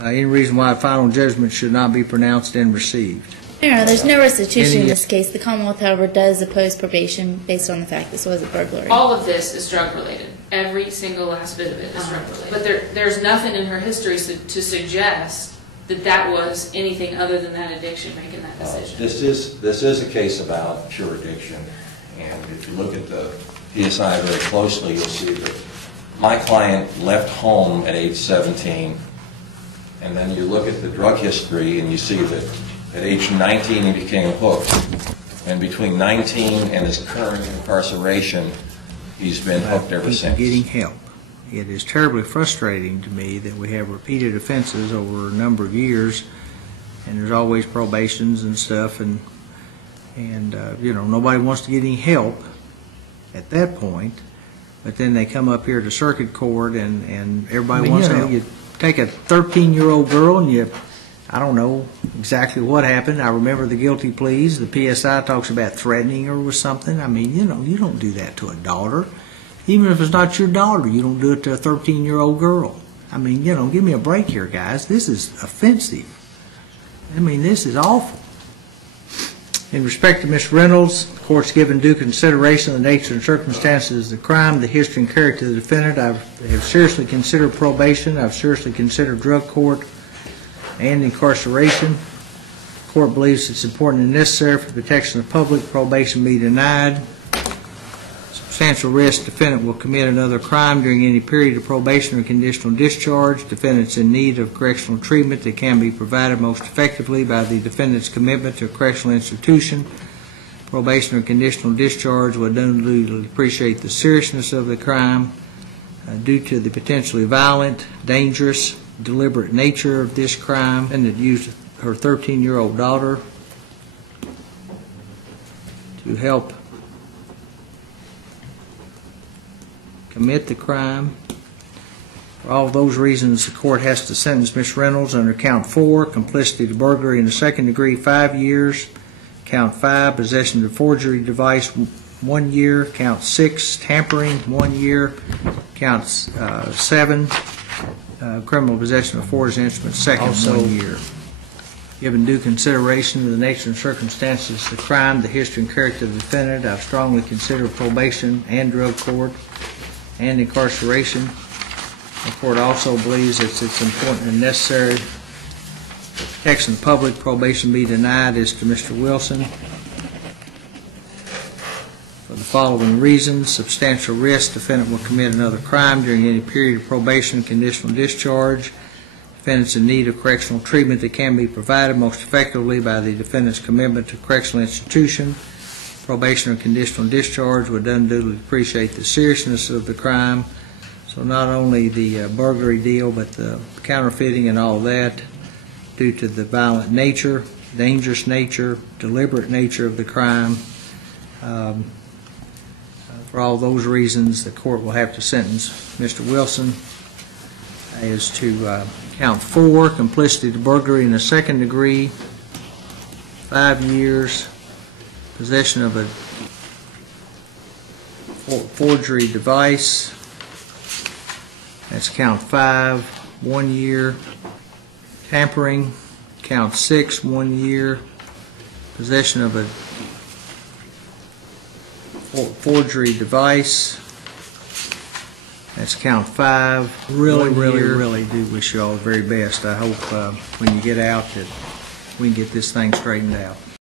Any reason why a final judgment should not be pronounced and received? No, there's no restitution in this case. The Commonwealth, however, does oppose probation based on the fact this was a burglary. All of this is drug-related. Every single last bit of it is drug-related. But there's nothing in her history to suggest that that was anything other than that addiction making that decision. This is a case about pure addiction, and if you look at the PSI very closely, you'll see that my client left home at age 17, and then you look at the drug history and you see that at age 19 he became hooked, and between 19 and his current incarceration he's been hooked ever since. Getting help. It is terribly frustrating to me that we have repeated offenses over a number of years, and there's always probations and stuff, and you know, nobody wants to get any help at that point. But then they come up here to circuit court, and everybody wants help. You take a 13-year-old girl, and I don't know exactly what happened. I remember the guilty pleas. The PSI talks about threatening her with something. I mean, you know, you don't do that to a daughter. Even if it's not your daughter, you don't do it to a 13-year-old girl. I mean, you know, give me a break here, guys. This is offensive. I mean, this is awful. In respect to Ms. Reynolds, the court's given due consideration of the nature and circumstances of the crime, the history and character of the defendant. I have seriously considered probation. I've seriously considered drug court and incarceration. The court believes it's important and necessary for the protection of the public. Probation be denied. Substantial risk defendant will commit another crime during any period of probation or conditional discharge. Defendants in need of correctional treatment that can be provided most effectively by the defendant's commitment to a correctional institution. Probation or conditional discharge will unduly appreciate the seriousness of the crime due to the potentially violent, dangerous, deliberate nature of this crime, and that used her 13-year-old daughter to help commit the crime. For all those reasons, the court has to sentence Ms. Reynolds under count 4, complicity to burglary in the second degree, 5 years. Count 5, possession of a forgery device, 1 year. Count 6, tampering, 1 year. Count 7, criminal possession of forged instruments, second, 1 year. Given due consideration to the nature and circumstances of the crime, the history and character of the defendant, I've strongly considered probation and drug court and incarceration. The court also believes that it's important and necessary for protection of the public. Probation be denied as to Mr. Wilson for the following reasons. Substantial risk defendant will commit another crime during any period of probation and conditional discharge. Defendants in need of correctional treatment that can be provided most effectively by the defendant's commitment to a correctional institution. Probation or conditional discharge would unduly appreciate the seriousness of the crime. So not only the burglary deal, but the counterfeiting and all that, due to the violent nature, dangerous nature, deliberate nature of the crime. For all those reasons, the court will have to sentence Mr. Wilson as to count 4, complicity to burglary in the second degree, 5 years. Possession of a forgery device, that's count 5, 1 year. Tampering, count 6, 1 year. Possession of a forgery device, that's count 5. Really do wish you all the very best. I hope when you get out that we can get this thing straightened out.